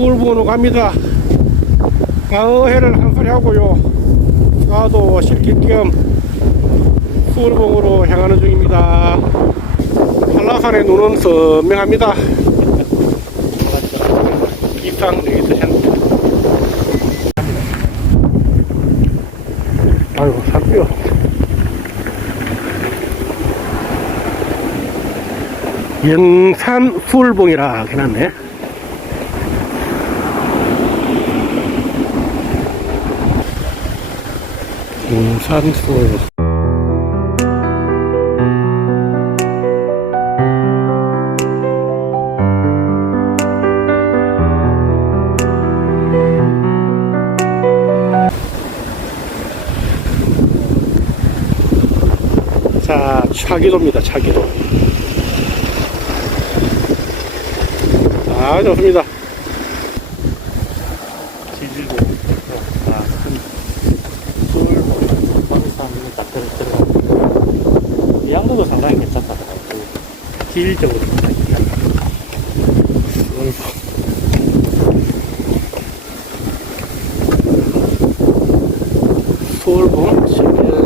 수울봉으로 갑니다. 마어회를 한 소리 하고요. 나도 실길 겸 수울봉으로 향하는 중입니다. 한라산의 눈은 선명합니다. 입상 레이스션. 아이고, 살뼈. 영산 수울봉이라 해놨네. 수울. 자, 차기도입니다, 차기도. 아, 좋습니다. 지지고 아큰 돌 거기서 한번 딱 들어 들어가 이 양도도 상당히 괜찮다 그 길적으로 상당히 괜찮다 서울봉 지금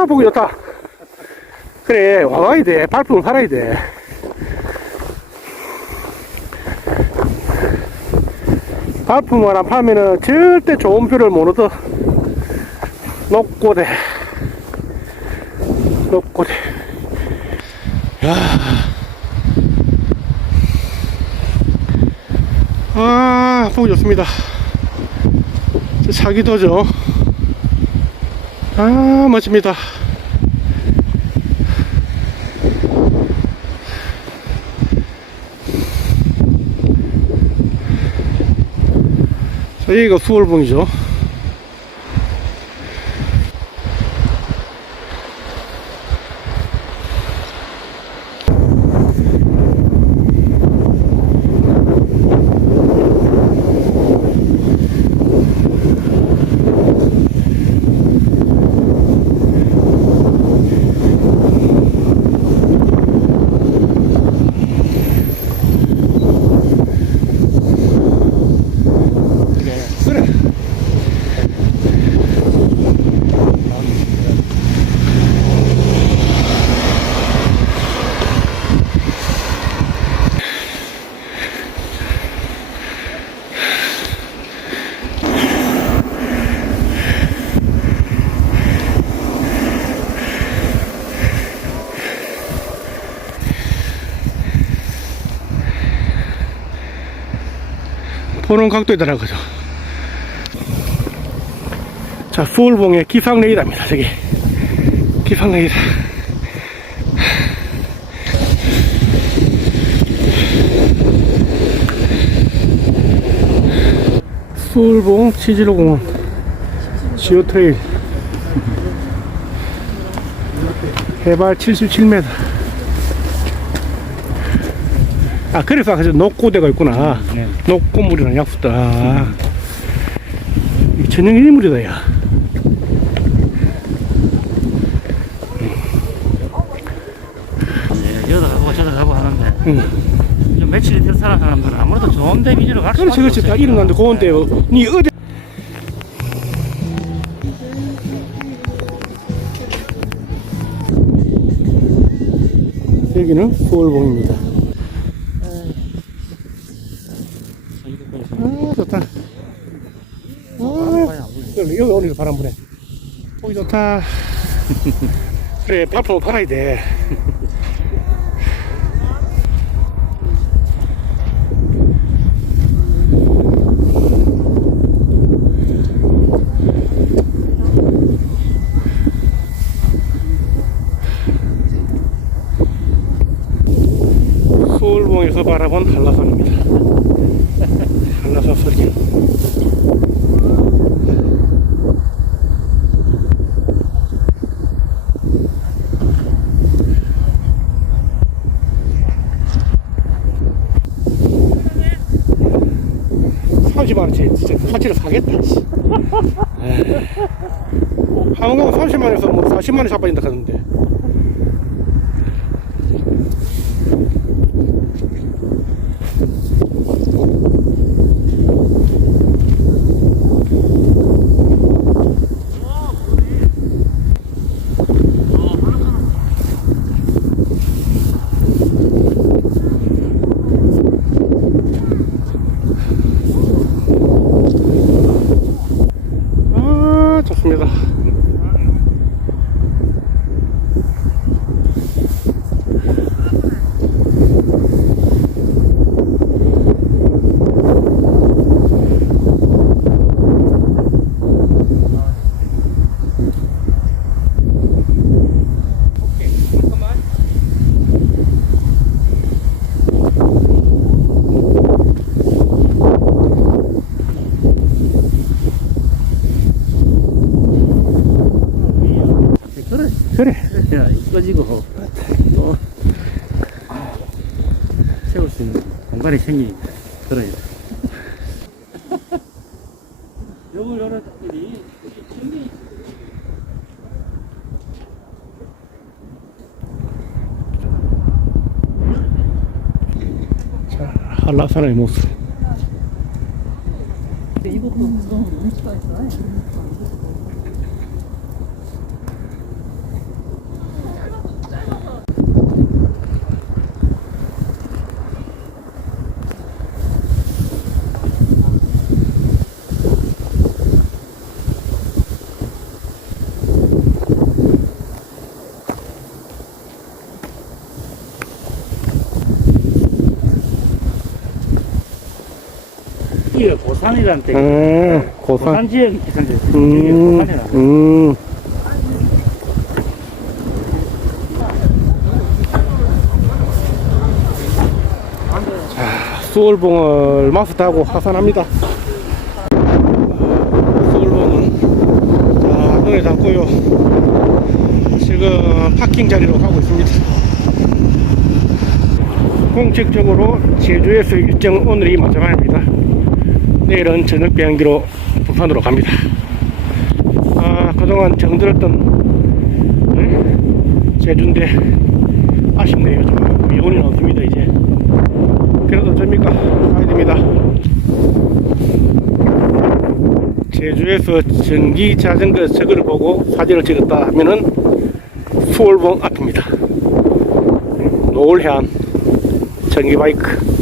아 보기 좋다. 그래 와봐야 돼. 발품을 팔아야 돼. 발품을 안 팔면은 절대 좋은 표를 못 얻어. 녹고대 녹고대 야. 아 보기 좋습니다. 저 차기도죠 아 멋집니다. 자, 여기가 수월봉이죠 보는 가죠. 자, 수월봉의 기상레이더입니다, 저기. 기상레이더. 수월봉 치지로공원 지오트레일 해발 77m 아 그래서 아까 저 녹고대가 있구나. 네. 녹고물이랑 약수다. 이 천연 일물이다 야. 예, 여기다 가고 저다 가고 하는데. 응. 좀 며칠이 될 사람 사람들은 아무래도 좋은 데 위주로 갈 수밖에 그렇지. 그렇지 다 건데 고운데 니 어디? 여기는 서울봉입니다 아 좋다 아 여기 여기 오니까 바람 부네 보기 좋다 그래 발표 팔아야 돼 서울봉에서 바라본 한라산입니다. 한라산 설경. 화질을 사겠다. 씨. 에이. 한강 30만에서 뭐 40만원 잡아진다 하는데. 아, 좋습니다. 그래. 그래. 야, 이 꺼지고 또 세울 수 있는 공간이 생기니까 그러야 돼. 요걸 열었더니 자, 한라산의 모습. 이것도 좀 눈치가 있어. 이게 고산이라는 데 음, 고산 고산. 지역이 이게 음, 고산이라고 음. 자, 수월봉을 마스 타고 하산합니다. 수월봉은 자, 눈에 담고요. 지금 파킹 자리로 가고 있습니다. 공식적으로 제주에서 일정 오늘이 마지막입니다. 내일은 저녁 비행기로 부산으로 갑니다. 아, 그동안 정들었던 응? 제주인데 아쉽네요. 좀 미운이 없습니다 이제. 그래도 어쩝니까? 가야 됩니다. 제주에서 전기 자전거 저거를 보고 사진을 찍었다 하면은 수월봉 앞입니다. 노을향 전기 바이크.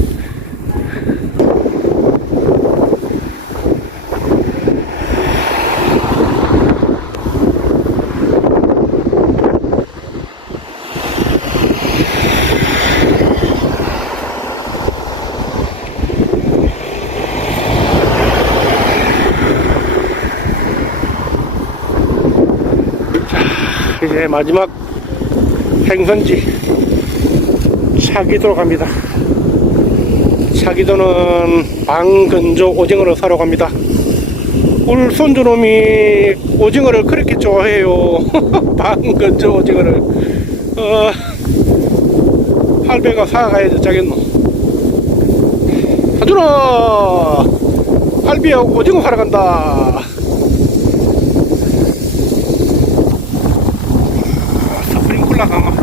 제 마지막 행선지 차기도로 갑니다. 차기도는 방건조 오징어를 사러 갑니다. 울 손주놈이 오징어를 그렇게 좋아해요. 방건조 오징어를. 어, 할배가 사가야지 자겠노. 하준아! 할비야 오징어 사러 간다. 스프링클러 강화.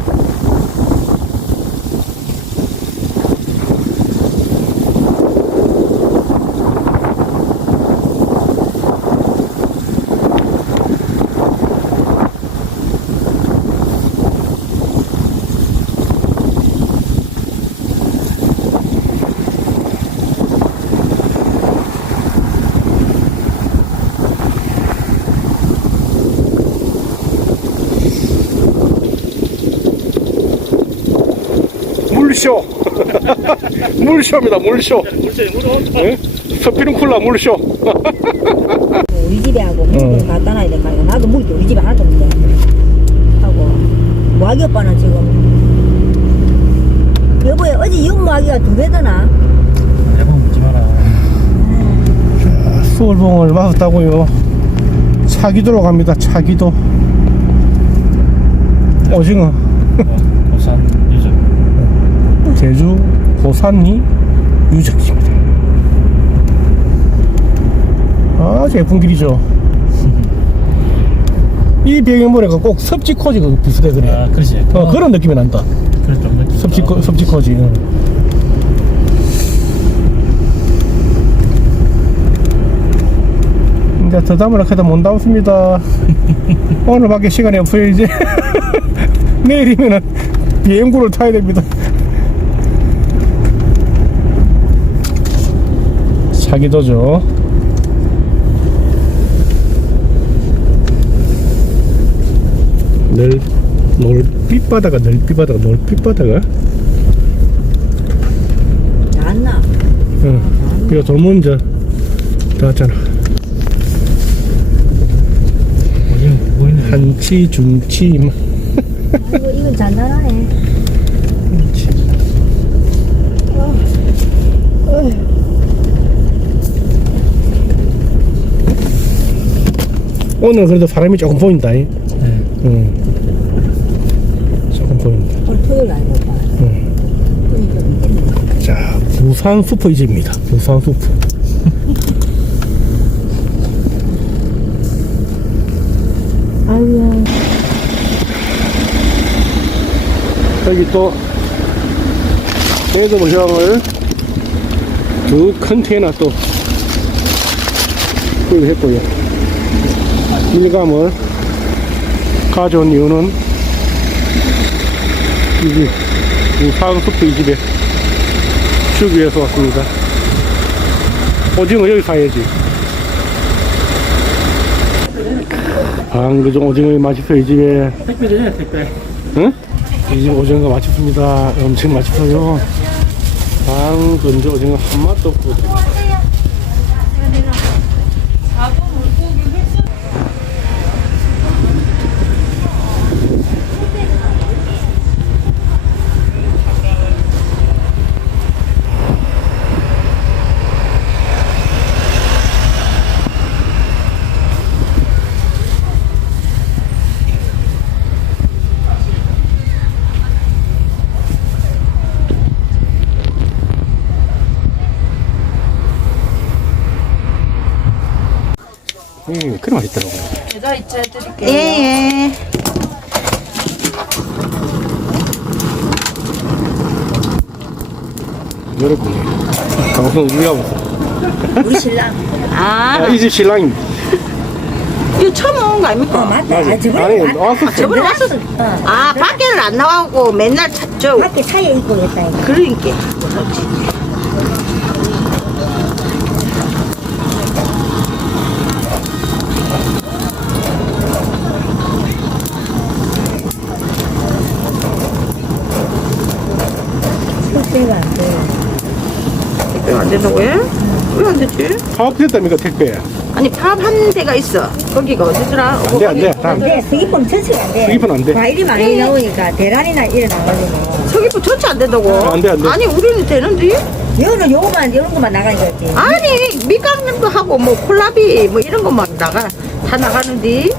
물쇼. 물쇼입니다, 물쇼. 예? 스프링클러 물쇼. 우리 집에 하고 어. 물건 갖다 놔야 될거 아니야. 나도 물이 우리 집에 하나도 없는데. 하고 모아기 오빠는 지금 여보에 어제 육 모아기가 두 배더나. 내방 묻지 마라 수월봉을 맞았다고요. 차기도로 갑니다. 차기도. 오징어. 고산 유적 제주 고산리 유적지입니다. 아주 예쁜 길이죠. 이 배경물에가 꼭 섭지코지가 비슷해 그래. 아, 그렇지. 어, 그런 느낌이 난다. 그래 좀 느낌. 섭지코 섭지코지. 응. 이제 더 담으라 해도 못 담습니다. 오늘밖에 시간이 없어요 이제. 내일이면은 비행구를 타야 됩니다. 사기도죠. 넓 넓빛바다가 넓빛바다가 넓빛바다가 나왔나? 응. 이거 돌문 이제 나왔잖아. 오징어 보이네. 한치 중치 뭐. 이거, 이건 잔단하네. 오늘 그래도 사람이 조금 보인다. 잉? 네. 응. 조금 보인다. 토요일. 응. 좀 있겠네. 자, 부산 수프 이 집입니다. 부산 수프. 아유야. 여기 또 레드 모형을 두 컨테이너 또 구입했고요. 밀감을 가져온 이유는 이집 수프 이 집에 주기 위해서 왔습니다. 오징어 여기 사야지. 방그중 오징어의 맛있어 이 집에. 택배 전에 택배. 응? 이 집 오징어가 맛있습니다. 엄청 맛있어요. 방근저 오징어 한 맛도 없고. 음, 그래 맛있더라고요. 예, 예. 여러분이 방송 우리가 보세요. 우리 신랑. 아, 아, 이집 신랑입니다. 이거 처음 온거 어, 아닙니까? 맞다. 맞아. 아, 저번에 아니, 왔- 왔었어. 저번에 왔었어. 어, 아, 밖에는 안 나가고 맨날 찾죠. 밖에 차에 입고 있다. 이거. 그러니까. 된다고요? 왜안 되지? 파업했답니까, 택배? 아니, 팝한 대가 있어. 거기가 어디더라? 안 돼, 안 돼. 다 안 돼. 스기폰 전체가 안 돼. 스기폰 안 돼. 과일이 많이 나오니까 대란이나 일어나가지고. 서귀포 전체 안 된다고. 안 돼, 안 돼. 아니, 우리는 되는데? 여기는 요거만, 이런 것만 나가는 거지. 아니, 밑강림도 하고, 뭐, 콜라비, 뭐, 이런 것만 나가, 다 나가는데.